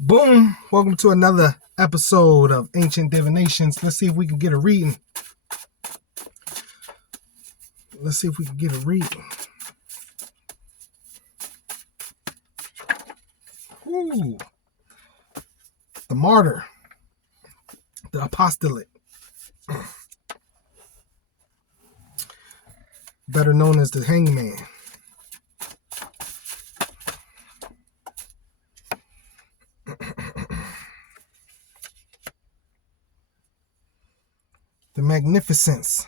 Boom! Welcome to another episode of Ancient Divinations. Let's see if we can get a reading. Ooh, the martyr, the apostolate, better known as the hangman. The magnificence,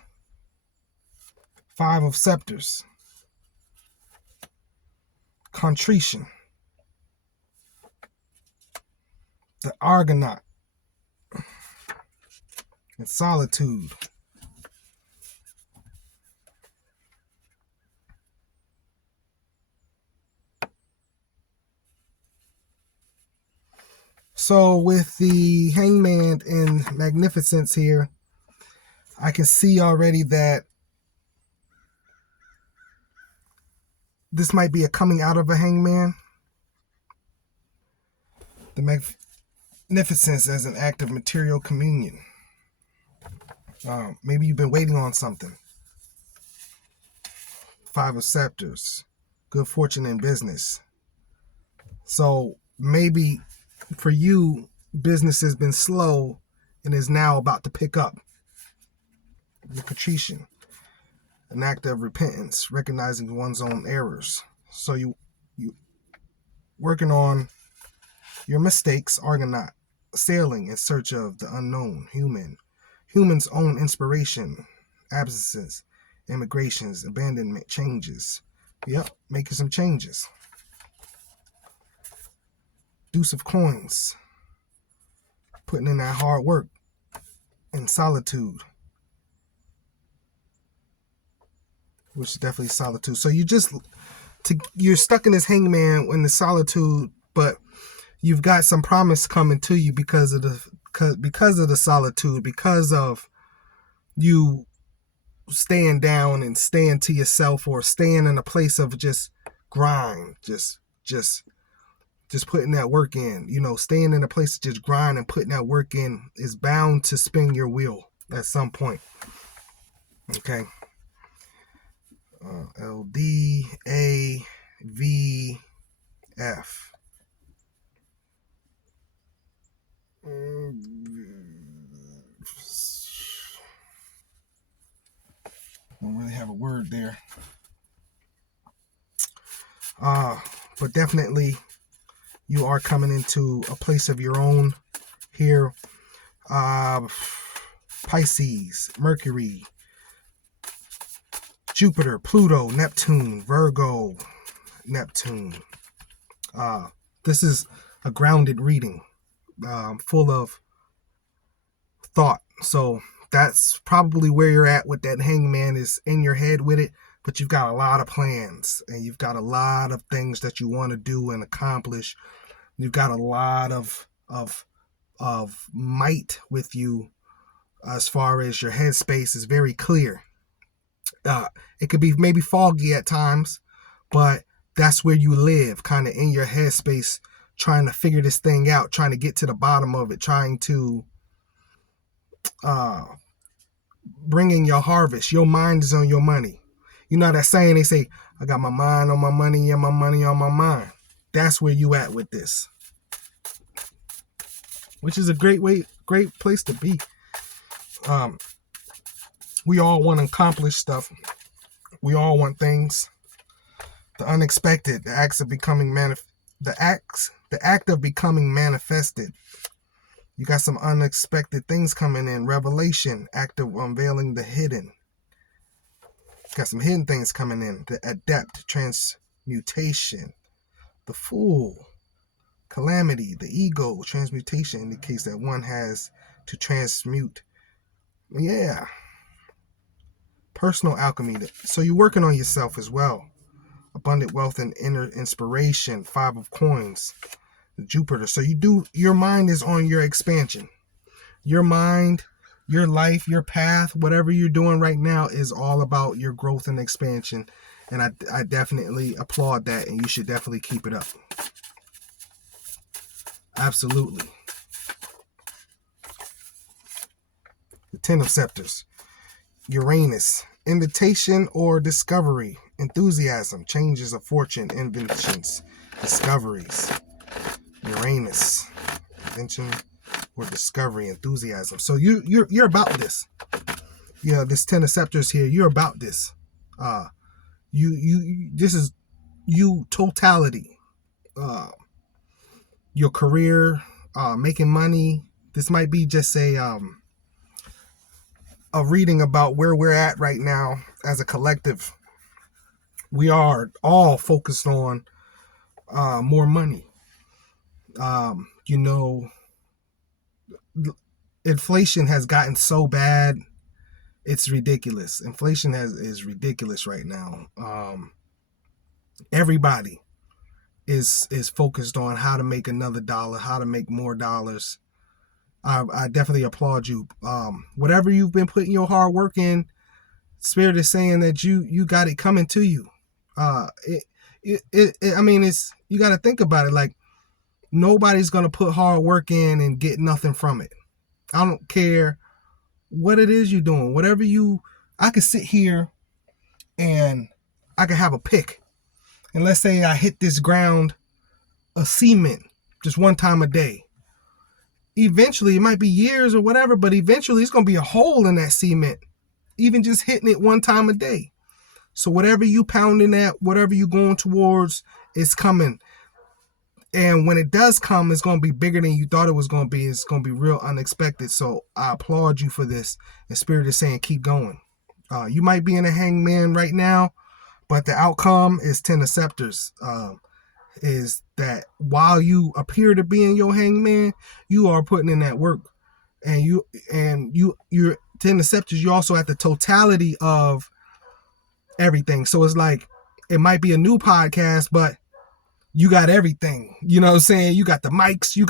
five of scepters, contrition, the argonaut, and solitude. So with the hangman and magnificence here, I can see already that this might be a coming out of a hangman. The magnificence as an act of material communion. Maybe you've been waiting on something. Five of scepters, good fortune in business. So maybe for you, business has been slow and is now about to pick up. The contrition, an act of repentance, recognizing one's own errors. So you working on your mistakes, argonaut, sailing in search of the unknown, human's own inspiration, absences, immigrations, abandonment, changes. Yep, making some changes. Deuce of coins, putting in that hard work and solitude, which is definitely solitude. So you're stuck in this hangman in the solitude, but you've got some promise coming to you because of the solitude, because of you staying down and staying to yourself, or staying in a place of just grind, just putting that work in. Staying in a place of just grind and putting that work in is bound to spin your wheel at some point. Okay. LDAVF. Don't really have a word there. But definitely you are coming into a place of your own here. Pisces, Mercury, Jupiter, Pluto, Neptune, Virgo, Neptune. This is a grounded reading, full of thought. So that's probably where you're at with that hangman, is in your head with it, but you've got a lot of plans and you've got a lot of things that you want to do and accomplish. You've got a lot of might with you, as far as your headspace is very clear. It could be maybe foggy at times, but that's where you live, kind of in your headspace, trying to figure this thing out, trying to get to the bottom of it, trying to bring in your harvest. Your mind is on your money. You know that saying, they say, I got my mind on my money and my money on my mind. That's where you at with this, which is a great place to be. We all want to accomplish stuff. We all want things. The unexpected, the act of becoming manifested. You got some unexpected things coming in. Revelation, act of unveiling the hidden. Got some hidden things coming in. The adept, transmutation. The fool, calamity. The ego, transmutation, indicates that one has to transmute. Yeah. Personal alchemy. So you're working on yourself as well. Abundant wealth and inner inspiration. Five of coins. Jupiter. So your mind is on your expansion. Your mind, your life, your path, whatever you're doing right now is all about your growth and expansion. And I definitely applaud that, and you should definitely keep it up. Absolutely. The Ten of Scepters. Uranus. Invitation or discovery. Enthusiasm. Changes of fortune. Inventions. Discoveries. Uranus. Invention or discovery. Enthusiasm. So you're about this. Yeah, this Ten of Scepters here. You're about this. This is you totality. Your career, making money. This might be just a reading about where we're at right now as a collective. We are all focused on more money. Inflation has gotten so bad, it's ridiculous. Inflation is ridiculous right now. Everybody is focused on how to make another dollar, how to make more dollars. I definitely applaud you. Whatever you've been putting your hard work in, Spirit is saying that you got it coming to you. You got to think about it. Like, nobody's gonna put hard work in and get nothing from it. I don't care what it is you're doing. I could sit here and I could have a pick, and let's say I hit this ground of cement just one time a day. Eventually, it might be years or whatever, but eventually it's going to be a hole in that cement, even just hitting it one time a day. So whatever you pounding at, whatever you going towards, it's coming. And when it does come, it's going to be bigger than you thought it was going to be. It's going to be real unexpected. So I applaud you for this. And Spirit is saying, keep going. You might be in a hangman right now, but the outcome is Ten of Scepters. Is that while you appear to be in your hangman, you are putting in that work, and you're Ten of Scepters. You're also at the totality of everything. So it's like, it might be a new podcast, but you got everything. You know what I'm saying? You got the mics, you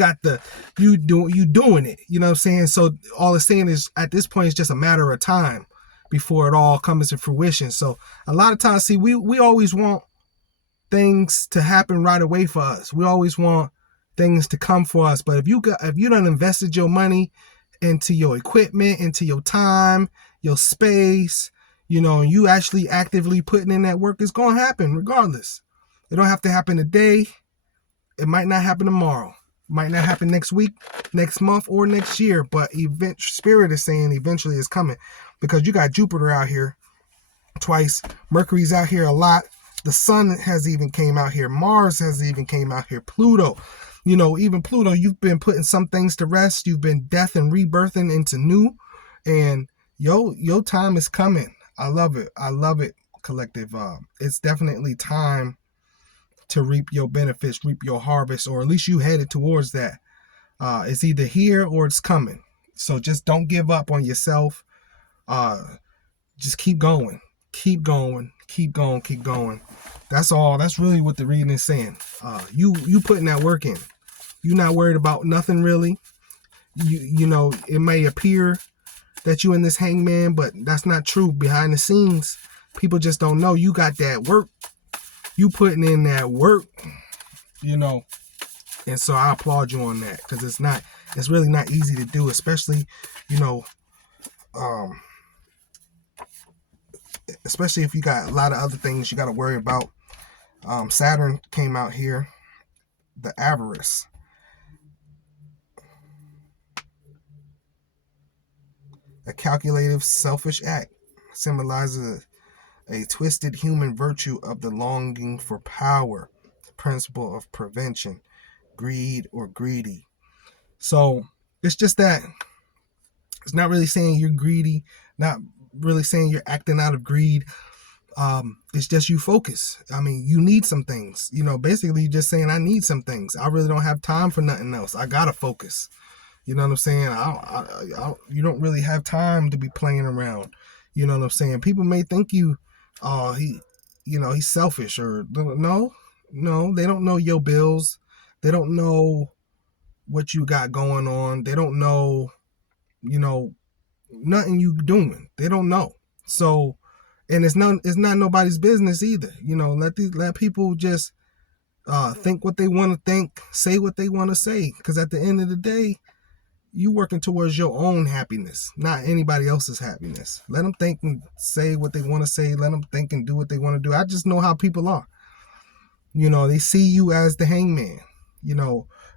doing it. You know what I'm saying? So all it's saying is, at this point, it's just a matter of time before it all comes to fruition. So a lot of times, see, we always want things to happen right away for us. We always want things to come for us. But if you done invested your money into your equipment, into your time, your space, you actually actively putting in that work, it's going to happen regardless. It don't have to happen today. It might not happen tomorrow. It might not happen next week, next month, or next year. But Spirit is saying eventually it's coming, because you got Jupiter out here twice. Mercury's out here a lot. The sun has even came out here. Mars has even came out here. Pluto, even Pluto, you've been putting some things to rest. You've been death and rebirthing into new, and your time is coming. I love it. I love it, collective. It's definitely time to reap your benefits, reap your harvest, or at least you headed towards that. It's either here or it's coming. So just don't give up on yourself. Just keep going. Keep going. Keep going. Keep going. That's all. That's really what the reading is saying. You putting that work in. You're not worried about nothing really. It may appear that you in this hangman, but that's not true. Behind the scenes, people just don't know you got that work. You putting in that work, and so I applaud you on that, because it's really not easy to do, especially, especially if you got a lot of other things you got to worry about. Saturn came out here, the avarice. A calculative, selfish act symbolizes a twisted human virtue of the longing for power, the principle of prevention, greed or greedy. So it's just that it's not really saying you're greedy, not really saying you're acting out of greed. It's just you focus. I mean, you need some things, basically you're just saying, I need some things. I really don't have time for nothing else. I gotta focus. You know what I'm saying? You don't really have time to be playing around. You know what I'm saying? People may think he's selfish, or no, they don't know your bills. They don't know what you got going on. They don't know, nothing you doing. They don't know. So, and it's not nobody's business either. Let people just think what they want to think, say what they want to say. Because at the end of the day, you working towards your own happiness, not anybody else's happiness. Let them think and say what they want to say. Let them think and do what they want to do. I just know how people are. They see you as the hangman.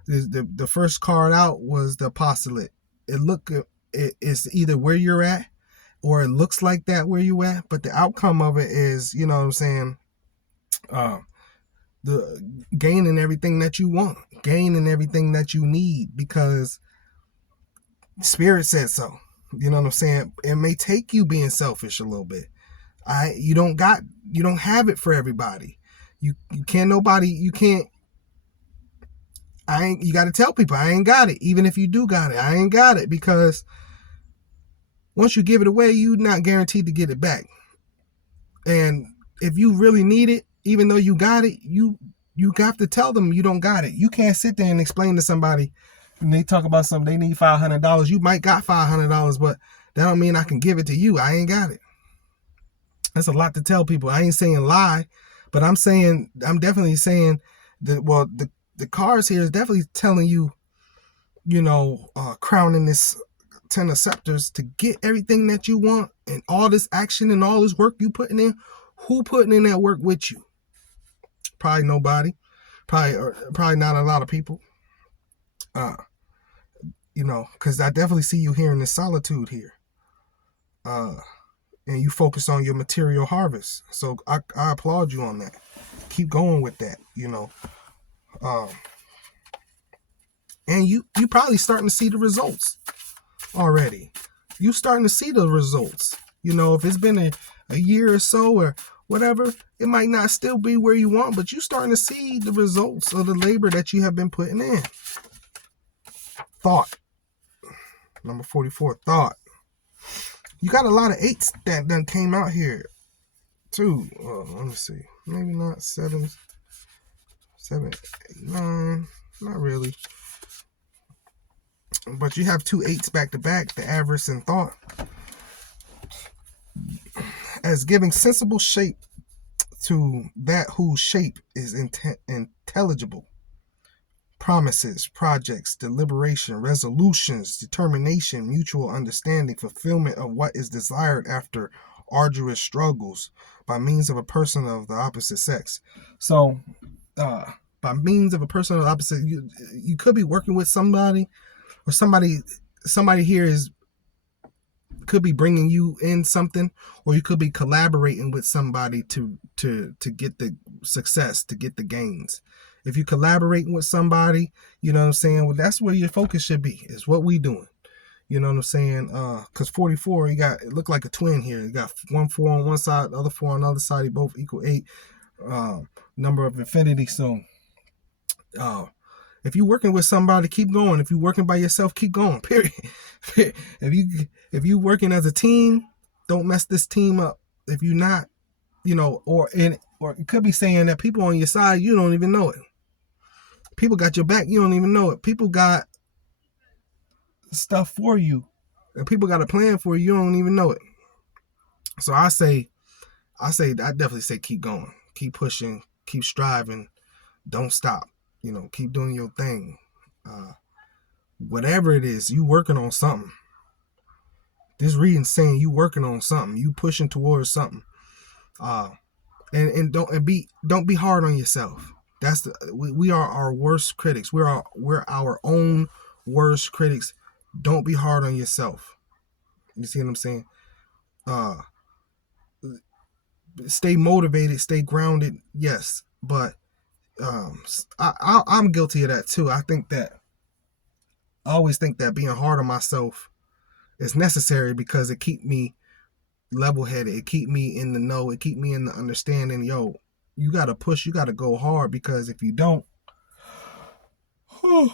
The first card out was the apostolate. It's either where you're at or it looks like that where you at, but the outcome of it is, you know what I'm saying, the gaining everything that you want, gaining everything that you need, because Spirit said so. You know what I'm saying? It may take you being selfish a little bit. You don't have it for everybody. You can't you got to tell people I ain't got it. Even if you do got it, I ain't got it, because once you give it away, you're not guaranteed to get it back. And if you really need it, even though you got it, you have to tell them you don't got it. You can't sit there and explain to somebody, and they talk about something, they need $500. You might got $500, but that don't mean I can give it to you. I ain't got it. That's a lot to tell people. I ain't saying lie, but I'm definitely saying that, the cards here is definitely telling you, crowning this 10 of Scepters to get everything that you want, and all this action and all this work you putting in. Who putting in that work with you? Probably nobody. Probably not a lot of people. Because I definitely see you here in this solitude here. And you focus on your material harvest. So I applaud you on that. Keep going with that, and you probably starting to see the results already. You starting to see the results. If it's been a year or so or whatever, it might not still be where you want, but you starting to see the results of the labor that you have been putting in. Thought. Number 44, thought. You got a lot of 8s that done came out here too. Let me see. Maybe not 7, 8, 9. Not really. But you have 2 8s back to back, the avarice and thought, as giving sensible shape to that whose shape is intelligible. Promises, projects, deliberation, resolutions, determination, mutual understanding, fulfillment of what is desired after arduous struggles by means of a person of the opposite sex. So, by means of a person of the opposite, you could be working with somebody, or somebody here could be bringing you in something, or you could be collaborating with somebody to get the success, to get the gains. If you're collaborating with somebody, you know what I'm saying? Well, that's where your focus should be, is what we doing. You know what I'm saying? Because 44, it looked like a twin here. You got 1 4 on one side, the other 4 on the other side. They both equal 8. Number of infinity. So, if you're working with somebody, keep going. If you're working by yourself, keep going. Period. If you working as a team, don't mess this team up. If you're not, or it could be saying that people on your side, you don't even know it. People got your back, you don't even know it. People got stuff for you, and people got a plan for you, you don't even know it. So I definitely say keep going, keep pushing, keep striving, don't stop. Keep doing your thing. Whatever it is, you working on something. This reading saying you working on something, you pushing towards something. And don't be hard on yourself. We are our worst critics. We're our own worst critics. Don't be hard on yourself. You see what I'm saying? Stay motivated, stay grounded, yes, but I'm guilty of that too. I always think that being hard on myself is necessary, because it keep me level-headed, it keep me in the know, it keep me in the understanding. You gotta push, you gotta go hard, because if you don't, I'm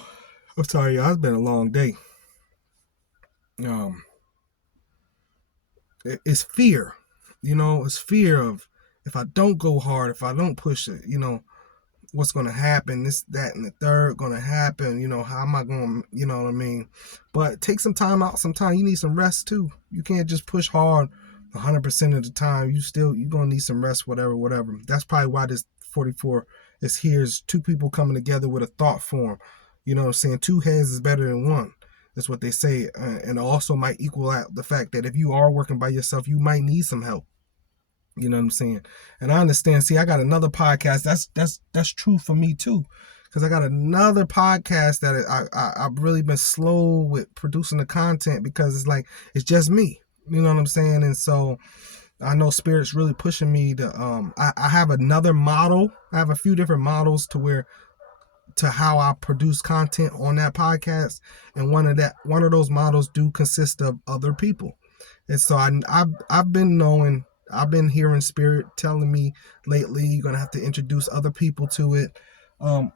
sorry, y'all, it's been a long day. It's fear, it's fear of, if I don't go hard, if I don't push it, what's going to happen, this, that, and the third going to happen, how am I going to, you know what I mean? But take some time out. Sometimes you need some rest too. You can't just push hard 100% of the time. You're going to need some rest, whatever. That's probably why this 44 Here's two people coming together with a thought form. You know what I'm saying? Two heads is better than one. That's what they say. And also might equal out the fact that if you are working by yourself, you might need some help. You know what I'm saying? And I understand. See, I got another podcast. That's true for me too, because I got another podcast that I've really been slow with producing the content because it's like it's just me. You know what I'm saying? And so I know Spirit's really pushing me to. I have another model. I have a few different models to how I produce content on that podcast, and one of those models do consist of other people. And so I've been hearing Spirit telling me lately you're gonna have to introduce other people to it,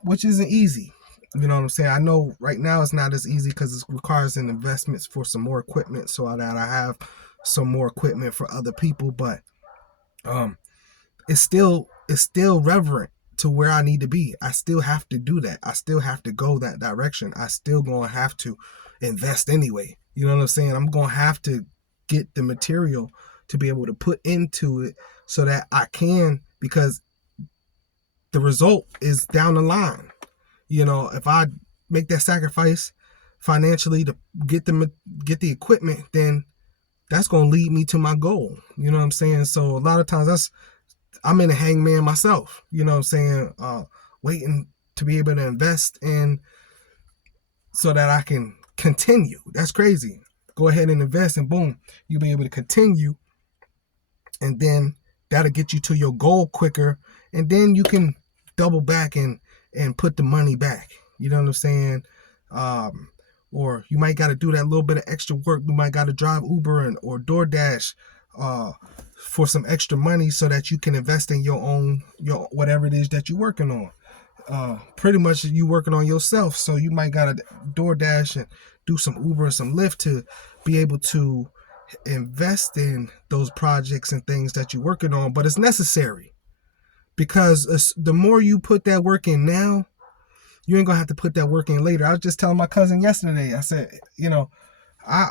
which isn't easy. You know what I'm saying? I know right now it's not as easy because it requires an investment for some more equipment, so that I have some more equipment for other people. But it's still reverent to where I need to be. I still have to do that. I still have to go that direction. I still gonna have to invest anyway. You know what I'm saying? I'm gonna have to get the material to be able to put into it so that I can, because the result is down the line. You know, if I make that sacrifice financially to get the equipment, then that's gonna lead me to my goal. You know what I'm saying? So a lot of times I'm in a hangman myself, you know what I'm saying? Waiting to be able to invest in so that I can continue. That's crazy. Go ahead and invest and boom, you'll be able to continue. And then that'll get you to your goal quicker. And then you can double back and put the money back. You know what I'm saying? Or you might got to do that little bit of extra work. You might got to drive Uber or DoorDash for some extra money so that you can invest in your whatever it is that you're working on. Pretty much you working on yourself, so you might gotta DoorDash and do some Uber and some Lyft to be able to invest in those projects and things that you're working on. But it's necessary, because the more you put that work in now, you ain't gonna have to put that work in later. I was just telling my cousin yesterday, I said,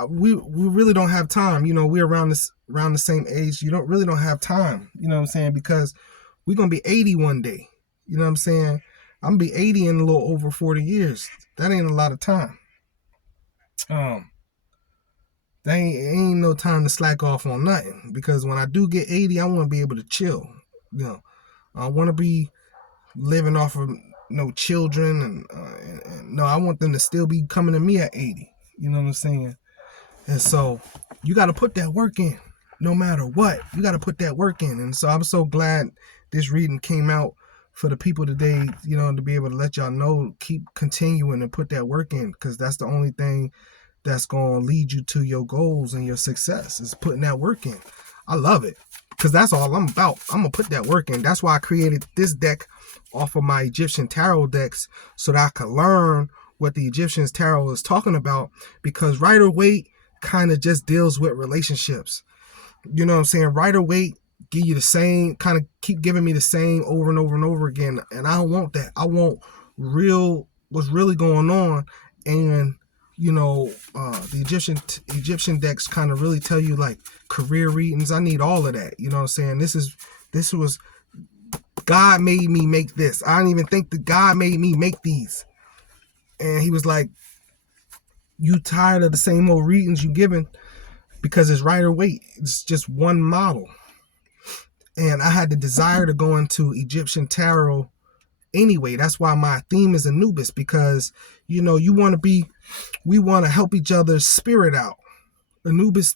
we really don't have time. We're around the same age. You really don't have time, you know what I'm saying? Because we're gonna be 80 one day. You know what I'm saying? I'm gonna be 80 in a little over 40 years. That ain't a lot of time. There ain't no time to slack off on nothing, because when I do get 80, I want to be able to chill. I want to be living off of no children, and no, I want them to still be coming to me at 80. You know what I'm saying? And so you got to put that work in, no matter what. You got to put that work in. And so I'm so glad this reading came out for the people today, to be able to let y'all know, keep continuing and put that work in, because that's the only thing that's going to lead you to your goals and your success, is putting that work in. I love it, because that's all I'm about. I'm going to put that work in. That's why I created this deck off of my Egyptian tarot decks, so that I could learn what the Egyptian tarot is talking about, because Rider-Waite kind of just deals with relationships. You know what I'm saying? Rider-Waite give you the same, kind of keep giving me the same over and over and over again. And I don't want that. I want what's really going on. And, the Egyptian decks kind of really tell you like career readings. I need all of that. You know what I'm saying? This was, God made me make this. I don't even think that God made me make these. And he was like, you tired of the same old readings you giving, because it's Rider-Waite. It's just one model. And I had the desire to go into Egyptian tarot anyway. That's why my theme is Anubis, because, we want to help each other's spirit out. Anubis,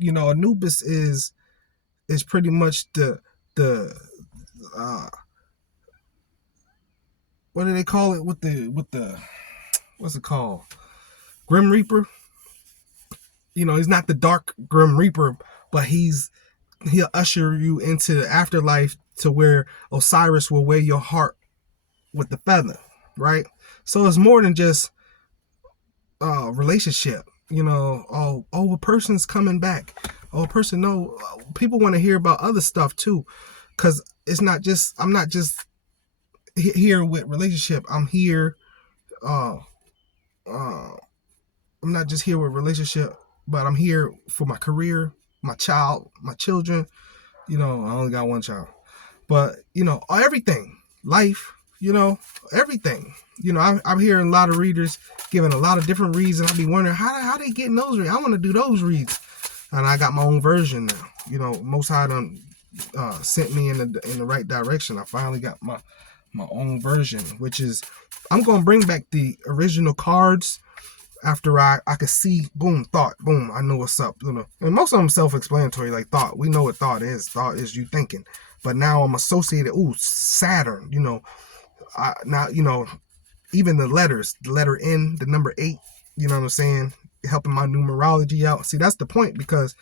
Anubis is pretty much the what do they call it with the what's it called? Grim Reaper. He's not the dark Grim Reaper, but he'll usher you into the afterlife to where Osiris will wear your heart with the feather, right? So it's more than just relationship. A person's coming back. People want to hear about other stuff too, because I'm not just here with relationship. I'm here. I'm not just here with relationship, but I'm here for my career, my children. I only got one child, but everything. life, everything. I'm hearing a lot of readers giving a lot of different reads, and I be wondering how they getting those reads. I want to do those reads, and I got my own version now. Most High done sent me in the right direction. I finally got my own version, which is I'm gonna bring back the original cards after I could see, boom, thought, boom, I know what's up. And most of them self-explanatory, like thought. We know what thought is. Thought is you thinking. But now I'm associated, Saturn, now, even the letters, the letter N, the number 8, you know what I'm saying? Helping my numerology out. See, that's the point, because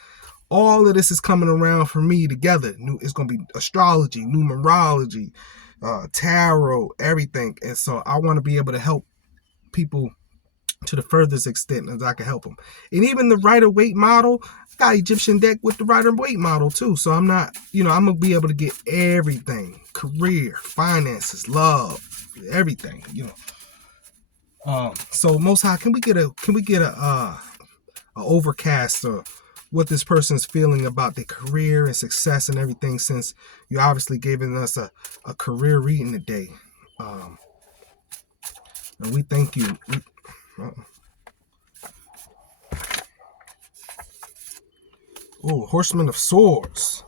all of this is coming around for me together. It's going to be astrology, numerology, tarot, everything. And so I want to be able to help people to the furthest extent as I can help them. And even the Rider-Waite model, I got Egyptian deck with the Rider-Waite model too. So I'm not, I'm going to be able to get everything: career, finances, love, everything, So Most High, can we get a overcast of what this person's feeling about their career and success and everything, since you obviously giving us a career reading today. And we thank you. Horseman of Swords.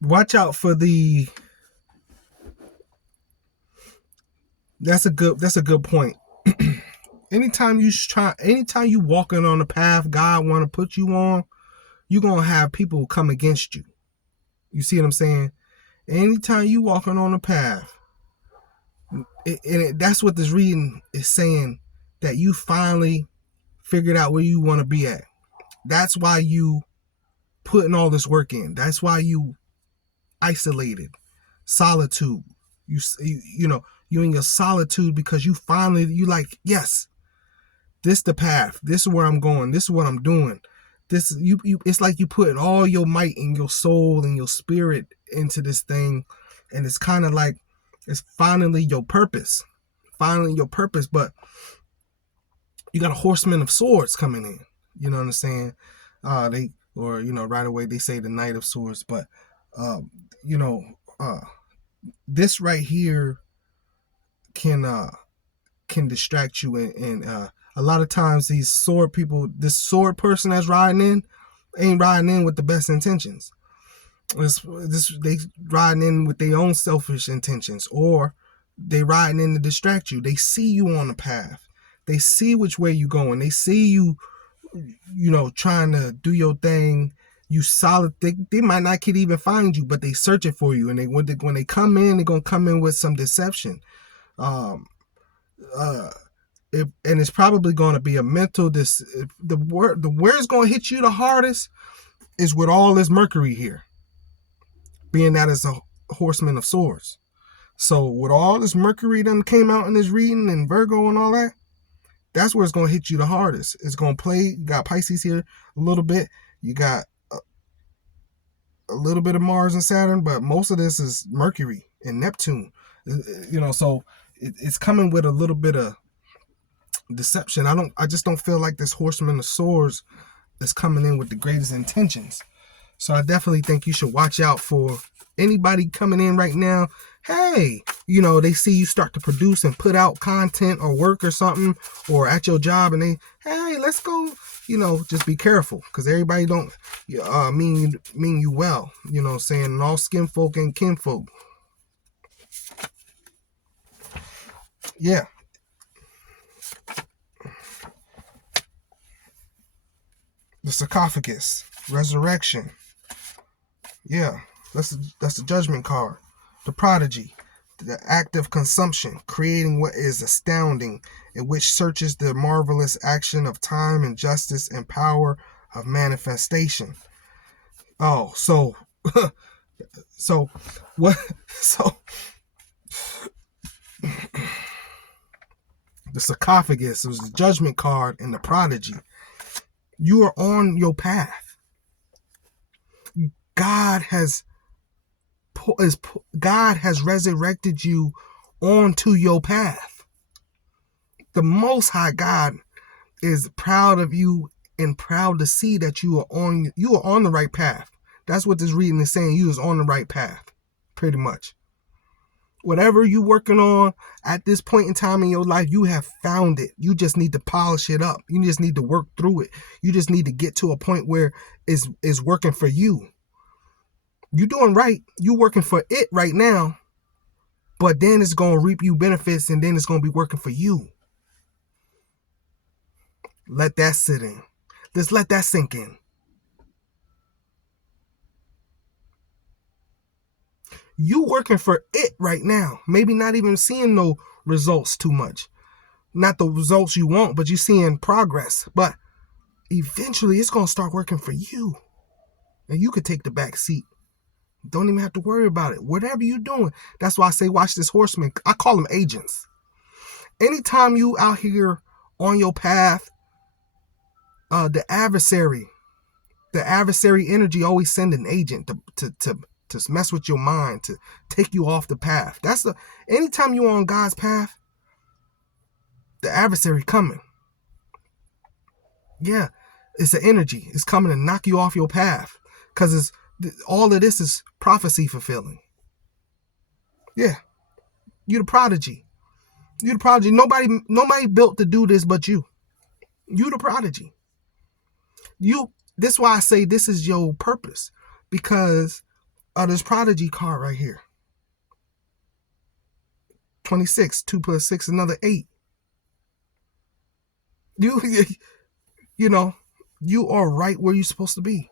Watch out for the. That's a good point. Anytime you walking on the path God want to put you on, you're going to have people come against you. You see what I'm saying? Anytime you walking on the path, that's what this reading is saying, that you finally figured out where you want to be at. That's why you putting all this work in. That's why you isolated, solitude. You in your solitude, because you like, yes, this the path. This is where I'm going. This is what I'm doing. This you it's like you put all your might and your soul and your spirit into this thing, and it's kind of like it's finally your purpose. But you got a Horseman of Swords coming in. You know what I'm saying? Right away they say the Knight of Swords, but this right here can distract you, and a lot of times these sword people, this sword person that's riding in, ain't riding in with the best intentions. They riding in with their own selfish intentions, or they riding in to distract you. They see you on the path. They see which way you going. They see you, trying to do your thing. You solid. They might not could even find you, but they searching for you. And when they come in, they're gonna come in with some deception. And it's probably going to be a mental. The where it's going to hit you the hardest is with all this Mercury here, being that it's a Horseman of Swords. So with all this Mercury that came out in this reading, and Virgo and all that, that's where it's going to hit you the hardest. It's going to play. You got Pisces here a little bit. You got a little bit of Mars and Saturn, but most of this is Mercury and Neptune. So it's coming with a little bit of deception. I just don't feel like this Horseman of Swords is coming in with the greatest intentions. So I definitely think you should watch out for anybody coming in right now. Hey, they see you start to produce and put out content or work or something, or at your job, and hey, let's go. Just be careful, because everybody don't mean you well. Saying all skin folk and kinfolk. Yeah. The sarcophagus, resurrection. Yeah, that's the judgment card. The prodigy, the act of consumption, creating what is astounding, in which searches the marvelous action of time and justice and power of manifestation. Oh, so what? So the sarcophagus was the judgment card and the prodigy. You are on your path. God has God has resurrected you onto your path. The Most High God is proud of you and proud to see that you are on the right path. That's what this reading is saying. You is on the right path, pretty much. Whatever you working on at this point in time in your life, you have found it. You just need to polish it up. You just need to work through it. You just need to get to a point where it's working for you. You're doing right. You're working for it right now, but then it's going to reap you benefits, and then it's going to be working for you. Let that sit in. Just let that sink in. You working for it right now. Maybe not even seeing no results too much. Not the results you want, but you're seeing progress. But eventually it's going to start working for you. And you could take the back seat. Don't even have to worry about it. Whatever you're doing. That's why I say watch this horseman. I call them agents. Anytime you out here on your path, the adversary energy always send an agent to mess with your mind, to take you off the path. Anytime you're on God's path, the adversary coming. Yeah, it's an energy. It's coming to knock you off your path, because all of this is prophecy fulfilling. Yeah, you're the prodigy. You're the prodigy. Nobody built to do this but you. You the prodigy. This is why I say this is your purpose, because of this prodigy card right here. 26, 2 plus 6, another 8. You know, you are right where you're supposed to be.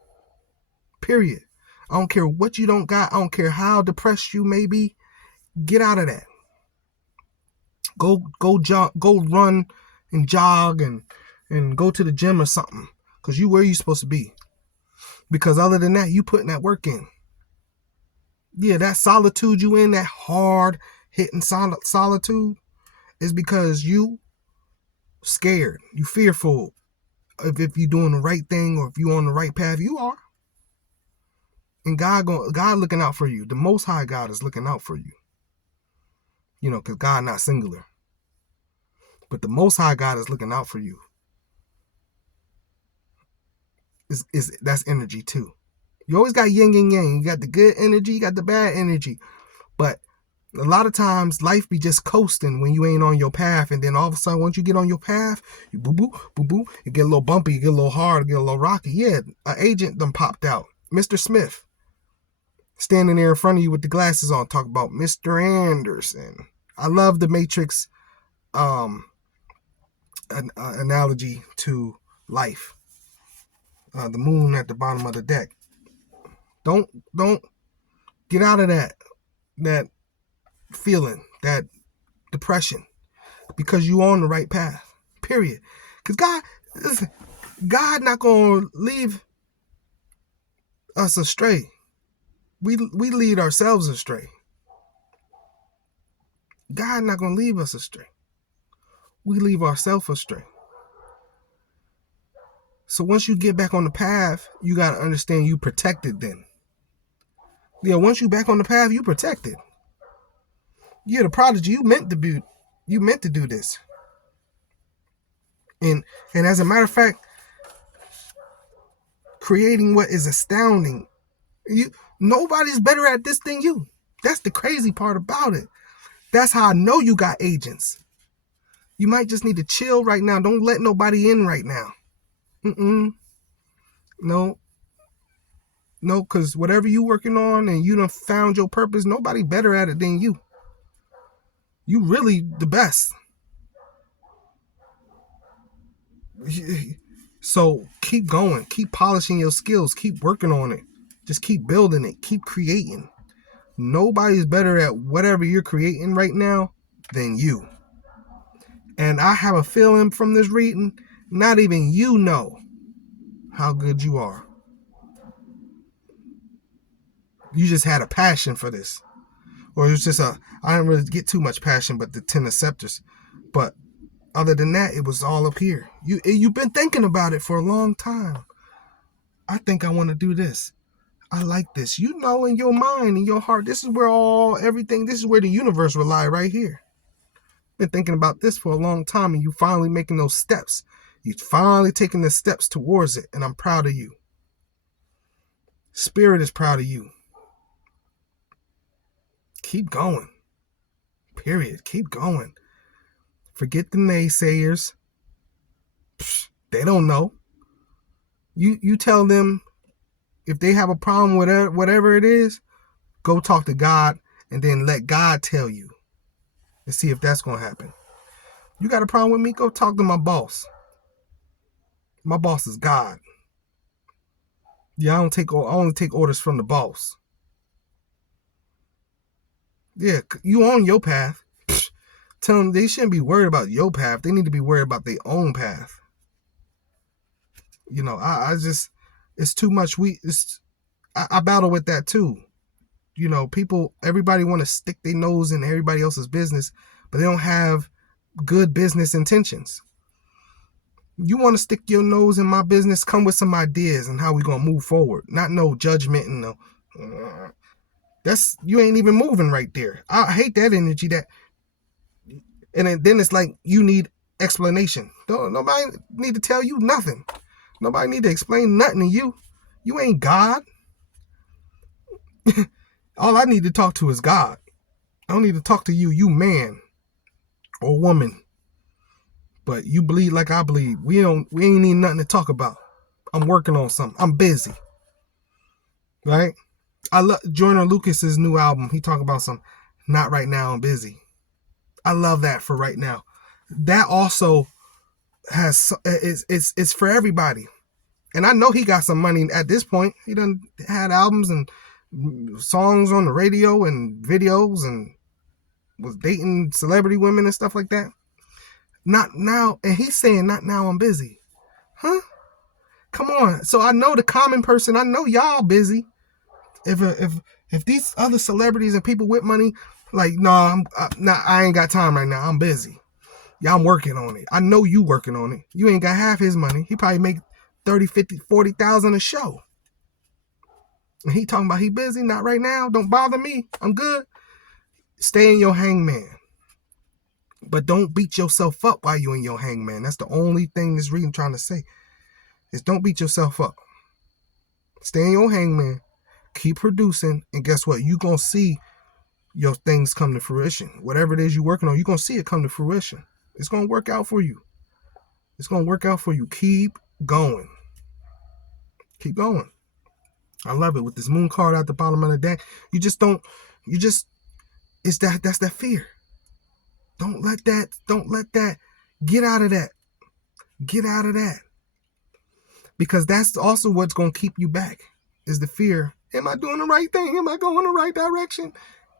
Period. I don't care what you don't got. I don't care how depressed you may be. Get out of that. Go run and jog and go to the gym or something, because you where you supposed to be. Because other than that, you putting that work in. Yeah, that solitude you in, that hard hitting solitude, is because you scared. You fearful of if you're doing the right thing or if you're on the right path. You are. And God looking out for you. The Most High God is looking out for you. You know, because God not singular. But the Most High God is looking out for you. That's energy too. You always got yin and yang. You got the good energy, you got the bad energy. But a lot of times life be just coasting when you ain't on your path, and then all of a sudden once you get on your path, you boo boo, boo boo, you get a little bumpy, you get a little hard, you get a little rocky. Yeah, an agent done popped out. Mr. Smith. Standing there in front of you with the glasses on, talk about Mr. Anderson. I love the Matrix analogy to life. The moon at the bottom of the deck. Don't get out of that feeling, that depression, because you on the right path. Period. Because God not gonna leave us astray. We lead ourselves astray. God not gonna leave us astray. We leave ourselves astray. So once you get back on the path, you gotta understand you protected then. Yeah, once you back on the path, you protected. You're the prodigy. You meant to do this. And as a matter of fact, creating what is astounding. Nobody's better at this than you. That's the crazy part about it. That's how I know you got agents. You might just need to chill right now. Don't let nobody in right now. No, because whatever you working on and you done found your purpose, nobody better at it than you. You really the best. So keep going. Keep polishing your skills. Keep working on it. Just keep building it. Keep creating. Nobody's better at whatever you're creating right now than you. And I have a feeling from this reading, not even you know how good you are. You just had a passion for this. Or it was just I didn't really get too much passion, but the 10 of Scepters. But other than that, it was all up here. You've been thinking about it for a long time. I think I want to do this. I like this. You know, in your mind, in your heart, this is where everything, this is where the universe will lie, right here. Been thinking about this for a long time, and you finally making those steps. You finally taking the steps towards it, and I'm proud of you. Spirit is proud of you. Keep going. Period. Keep going. Forget the naysayers. Psh, they don't know. You tell them if they have a problem with whatever it is, go talk to God and then let God tell you and see if that's going to happen. You got a problem with me? Go talk to my boss. My boss is God. Yeah, I only take orders from the boss. Yeah, you on your path. Psh, tell them they shouldn't be worried about your path. They need to be worried about their own path. You know, I just, it's too much. I battle with that too. You know, everybody want to stick their nose in everybody else's business, but they don't have good business intentions. You want to stick your nose in my business, come with some ideas and how we going to move forward. Not no judgment and no, you ain't even moving right there. I hate that energy and then it's like you need explanation. Nobody need to tell you nothing. Nobody need to explain nothing to you. You ain't God. All I need to talk to is God. I don't need to talk to you man or woman. But you bleed like I bleed. We ain't need nothing to talk about. I'm working on something. I'm busy. Right? I love Joyner Lucas's new album. He talk about some not right now, I'm busy. I love that for right now. That also it's for everybody. And I know he got some money at this point. He done had albums and songs on the radio and videos and was dating celebrity women and stuff like that. Not now. And he's saying, not now, I'm busy. Huh? Come on. So I know the common person, I know y'all busy. If these other celebrities and people with money, like, no, I ain't got time right now. I'm busy. Yeah, I'm working on it. I know you working on it. You ain't got half his money. He probably make 30, 50, 40,000 a show. And he talking about he busy, not right now. Don't bother me. I'm good. Stay in your hangman. But don't beat yourself up while you in your hangman. That's the only thing this reading trying to say. Is don't beat yourself up. Stay in your hangman. Keep producing. And guess what? You're going to see your things come to fruition. Whatever it is you're working on, you're going to see it come to fruition. It's going to work out for you. It's going to work out for you. Keep going. Keep going. I love it. With this moon card at the bottom of the deck, that's that fear. Don't let that, get out of that. Get out of that. Because that's also what's going to keep you back, is the fear. Am I doing the right thing? Am I going the right direction?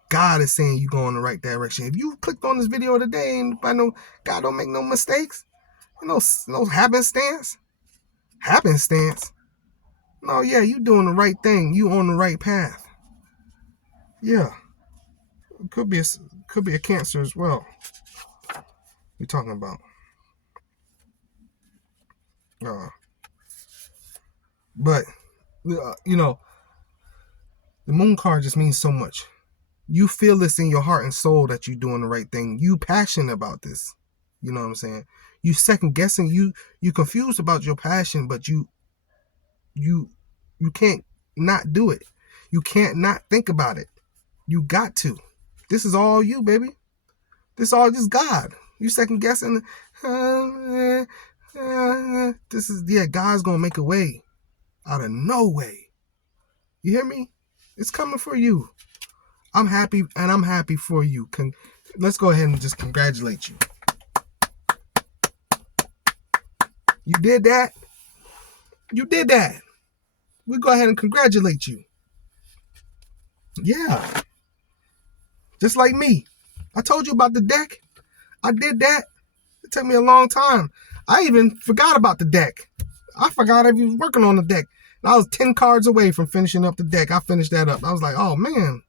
God is saying you go in the right direction. If you clicked on this video today and I know God don't make no mistakes, no happenstance. No, yeah, you doing the right thing. You on the right path. Yeah. It could be a Cancer as well. We're talking about. But you know, the moon card just means so much. You feel this in your heart and soul that you're doing the right thing. You passionate about this. You know what I'm saying? You second guessing. You confused about your passion, but you can't not do it. You can't not think about it. You got to. This is all you, baby. This is all just God. You second guessing. This is, God's gonna make a way out of no way. You hear me? It's coming for you. I'm happy, and I'm happy for you. Let's go ahead and just congratulate you. You did that. You did that. We go ahead and congratulate you. Yeah. Just like me. I told you about the deck. I did that. It took me a long time. I even forgot about the deck. I forgot I was working on the deck. And I was 10 cards away from finishing up the deck. I finished that up. I was like, oh man,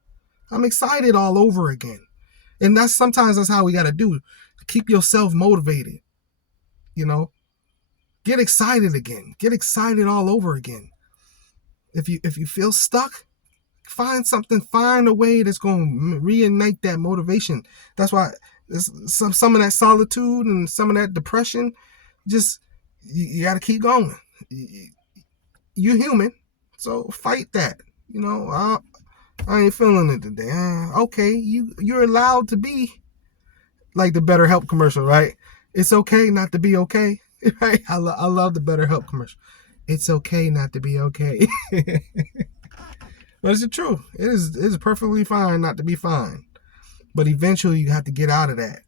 I'm excited all over again. And sometimes that's how we got to do. Keep yourself motivated. You know, get excited again. Get excited all over again. If you feel stuck, find something, find a way that's going to reignite that motivation. That's why some of that solitude and some of that depression, just you got to keep going. You're human, so fight that. I ain't feeling it today. Okay, you're allowed to be like the BetterHelp commercial, right? It's okay not to be okay, right? I love the BetterHelp commercial. It's okay not to be okay. But it's the truth. It is perfectly fine not to be fine. But eventually you have to get out of that.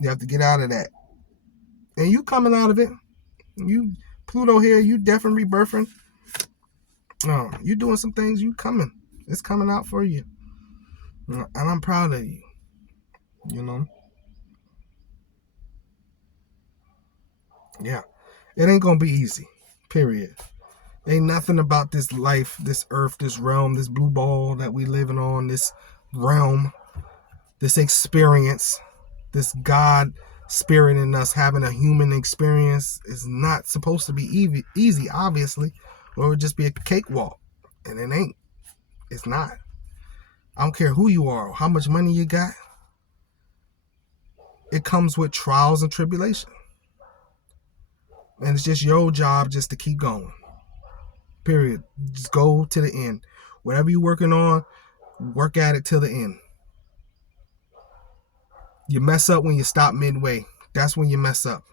You have to get out of that. And you coming out of it. You, Pluto here, you definitely rebirthing. You doing some things, you coming. It's coming out for you. And I'm proud of you. Yeah. It ain't going to be easy. Period. Ain't nothing about this life, this earth, this realm, this blue ball that we living on, this realm, this experience, this God spirit in us having a human experience is not supposed to be easy, obviously, or it would just be a cakewalk. And it ain't. It's not. I don't care who you are, how much money you got. It comes with trials and tribulation. And it's just your job just to keep going. Period. Just go to the end. Whatever you're working on, work at it till the end. You mess up when you stop midway. That's when you mess up.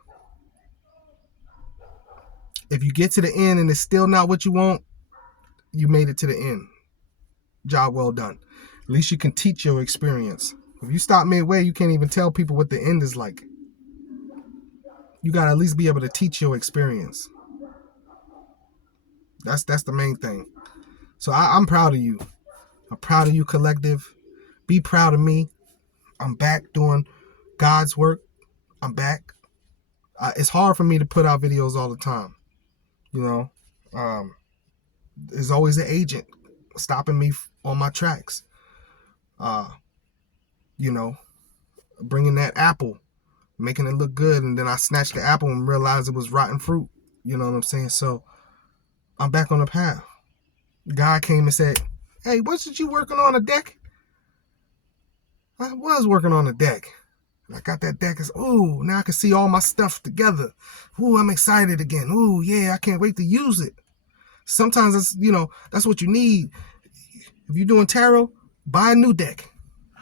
If you get to the end and it's still not what you want, you made it to the end. Job well done. At least you can teach your experience. If you stop midway, you can't even tell people what the end is like. You got to at least be able to teach your experience. That's the main thing. So I'm proud of you. I'm proud of you, collective. Be proud of me. I'm back doing God's work. I'm back. It's hard for me to put out videos all the time. There's always an agent stopping me on my tracks. Bringing that apple, making it look good, and then I snatched the apple and realized it was rotten fruit. You know what I'm saying? So I'm back on the path. God came and said, "Hey, wasn't you working on a deck?" I was working on a deck. I got that deck. Now I can see all my stuff together. I'm excited again. Yeah, I can't wait to use it. Sometimes that's what you need. If you're doing tarot, buy a new deck.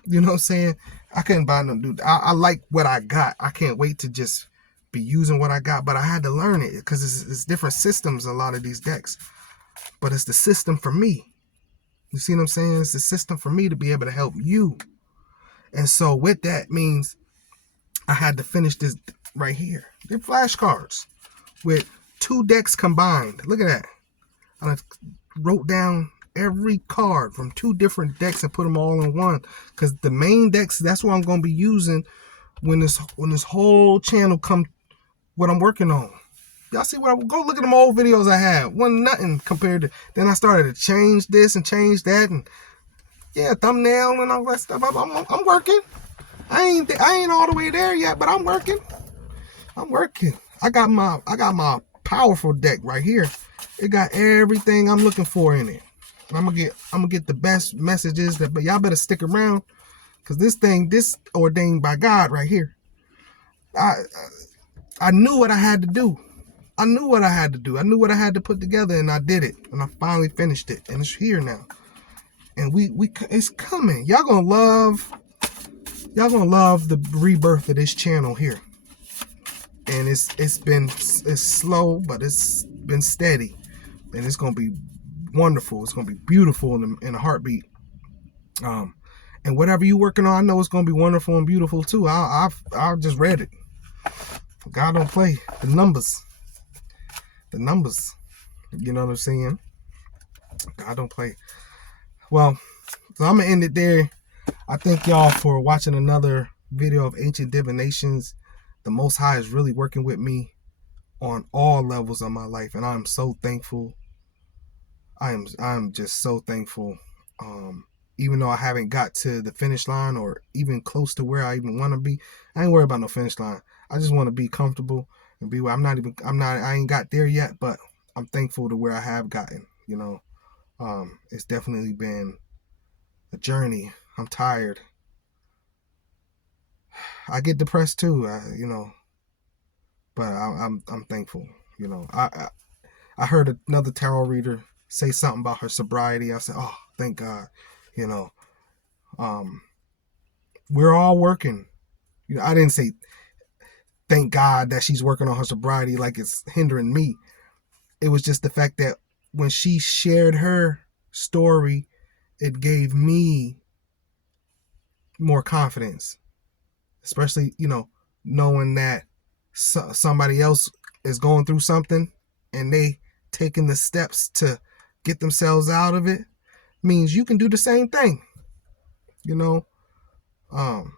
You know what I'm saying? I couldn't buy no new. I like what I got. I can't wait to just be using what I got, but I had to learn it because it's different systems, a lot of these decks. But it's the system for me. You see what I'm saying? It's the system for me to be able to help you. And so with that means I had to finish this right here. They're flashcards with 2 decks combined. Look at that. I wrote down every card from 2 different decks and put them all in one. Because the main decks, that's what I'm going to be using when this whole channel come what I'm working on. Y'all see go look at them old videos I had. Wasn't nothing compared to. Then I started to change this and change that, and thumbnail and all that stuff. I'm working. I ain't all the way there yet, but I'm working. I got my powerful deck right here. It got everything I'm looking for in it. I'm gonna get the best messages but y'all better stick around, because this ordained by God right here. I knew what I had to do. I knew what I had to put together, and I did it. And I finally finished it, and it's here now. And it's coming. Y'all gonna love the rebirth of this channel here. And it's slow, but it's been steady, and it's gonna be wonderful. It's gonna be beautiful in a heartbeat. And whatever you're working on, I know it's gonna be wonderful and beautiful too. I just read it. God don't play. The numbers. You know what I'm saying? God don't play. Well, so I'm gonna end it there. I thank y'all for watching another video of Ancient Divinations. The Most High is really working with me on all levels of my life, and I'm so thankful. I'm just so thankful. Even though I haven't got to the finish line or even close to where I even want to be, I ain't worried about no finish line. I just want to be comfortable and be where I ain't got there yet, but I'm thankful to where I have gotten, It's definitely been a journey. I'm tired. I get depressed too, but I'm thankful. I heard another tarot reader say something about her sobriety. I said, oh, thank God. You know, um, we're all working. I didn't say thank God that she's working on her sobriety like it's hindering me. It was just the fact that when she shared her story, it gave me more confidence, especially, knowing that somebody else is going through something and they taking the steps to get themselves out of it means you can do the same thing. You know, um,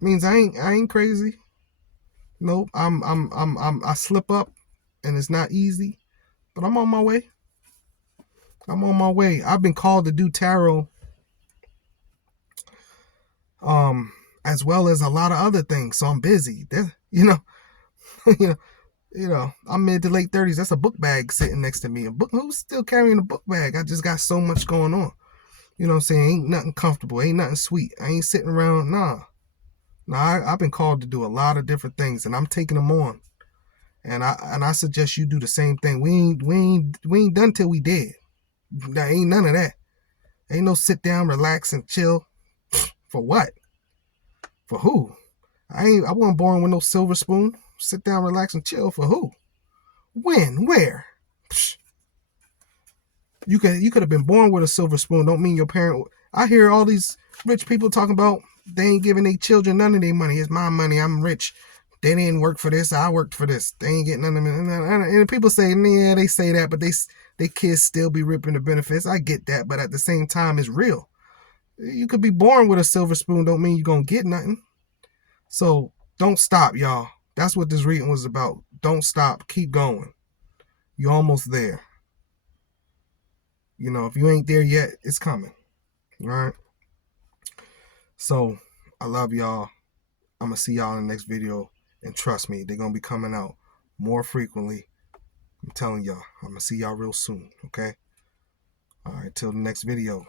means I ain't crazy. Nope, I slip up, and it's not easy, but I'm on my way. I'm on my way. I've been called to do tarot, um, as well as a lot of other things. So I'm busy. You know, you know, I'm mid to late 30s. That's a book bag sitting next to me. A book. Who's still carrying a book bag? I just got so much going on. You know what I'm saying? Ain't nothing comfortable. Ain't nothing sweet. I ain't sitting around. Nah. I've been called to do a lot of different things, and I'm taking them on. And I suggest you do the same thing. We ain't done till we dead. There ain't none of that. Ain't no sit down, relax, and chill. For what? For who? I wasn't born with no silver spoon. Sit down, relax, and chill for who? When? Where? Psh. You could have been born with a silver spoon. Don't mean your parent. I hear all these rich people talking about they ain't giving their children none of their money. It's my money. I'm rich. They didn't work for this. I worked for this. They ain't getting none of it. And people say, yeah, they say that, but they kids still be ripping the benefits. I get that, but at the same time, it's real. You could be born with a silver spoon. Don't mean you're gonna get nothing. So don't stop, y'all. That's what this reading was about. Don't stop. Keep going. You're almost there. If you ain't there yet, it's coming. All right? So I love y'all. I'm going to see y'all in the next video. And trust me, they're going to be coming out more frequently. I'm telling y'all. I'm going to see y'all real soon. Okay? All right. Till the next video.